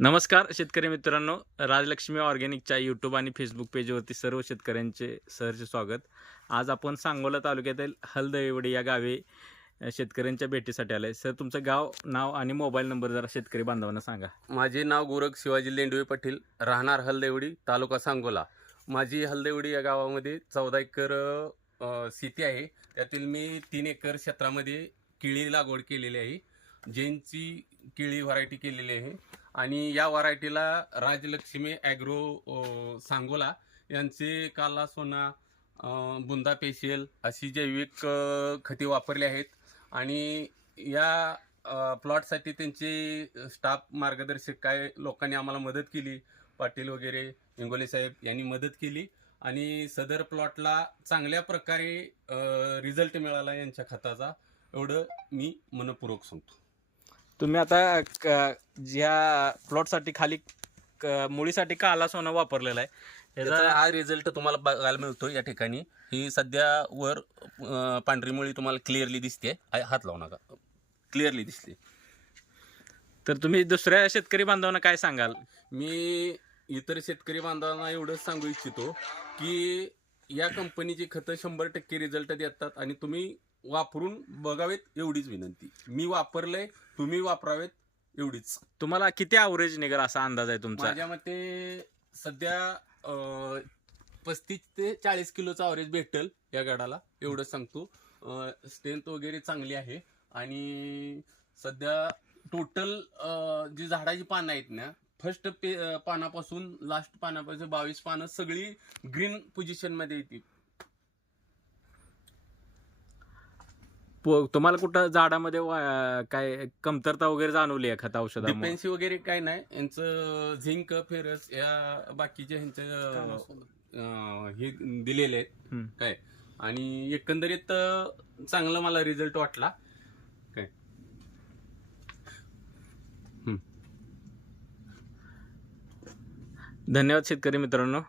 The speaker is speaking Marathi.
नमस्कार शेतकरी मित्रांनो. राजलक्ष्मी ऑर्गॅनिकच्या यूट्यूब आणि फेसबुक पेजवरती सर्व शेतकऱ्यांचे सहर्ष स्वागत. आज आपण सांगोला तालुक्यातील हलदैवडी या गावी शेतकऱ्यांच्या भेटीसाठी आले सर तुमचं गाव नाव आणि मोबाईल नंबर जरा शेतकरी बांधवांना सांगा. माझे नाव गोरख शिवाजी लेंडवे पाटील राहणार हलदेवडी तालुका सांगोला. माझी हलदेवडी या गावामध्ये चौदा एकर अ, शेती आहे. त्यातील मी तीन एकर क्षेत्रामध्ये केळी लागवड केलेली आहे. जैनची केळी व्हरायटी केलेली आहे. आणि या व्हरायटीला राजलक्ष्मी ॲग्रो सांगोला यांचे काला सोना बुंदा पेशेल अशी जैविक खते वापरली आहेत. आणि या प्लॉटसाठी त्यांचे स्टाफ मार्गदर्शक काय लोकांनी आम्हाला मदत केली पाटील वगैरे इंगोले साहेब यांनी मदत केली. आणि सदर प्लॉटला चांगल्या प्रकारे रिझल्ट मिळाला यांच्या खताचा. एवढं मी मनपूर्वक सांगतो. तुम्ही आता क- ज्या प्लॉटसाठी खाली क- मुळीसाठी काला सोनं वापरलेलं आहे? याचा हा रिझल्ट तुम्हाला बघायला मिळतो या ठिकाणी. ही सध्या वर अं, पांढरी मुळी तुम्हाला क्लिअरली दिसते. आ- हात लावू नका. क्लिअरली दिसते. तर तुम्ही दुसऱ्या शेतकरी बांधवांना काय सांगाल? मी इतर शेतकरी बांधवांना एवढंच सांगू इच्छितो की या कंपनीची खतं शंभर टक्के रिझल्ट देतात आणि तुम्ही वापरून बघावेत एवढीच विनंती. मी वापरलंय तुम्ही वापरावेत एवढीच. तुम्हाला किती ॲव्हरेज निघेल असा अंदाज आहे तुमचा? माझ्या मते सध्या पस्तीस ते चाळीस किलोचा अवरेज भेटेल या गाडाला एवढं सांगतो. स्ट्रेंथ वगैरे चांगली आहे. आणि सध्या टोटल जी झाडाची पानं आहेत ना फर्स्ट पे अं, पानापासून लास्ट पानापासून बावीस पानं सगळी ग्रीन पोझिशनमध्ये येतील. प- तुम्हाला कुठं झाडामध्ये वा- काय कमतरता वगैरे जाणवली आहे खत औषधामुळे? डिपेन्सी वगैरे काय नाही. यांचं झिंक फेरस या बाकीचे ह्यांचं अं, हे दिलेले आहेत. हम्म. काय? आणि एकंदरीत अं, चांगला मला रिझल्ट वाटला. काय? धन्यवाद शेतकरी मित्रांनो.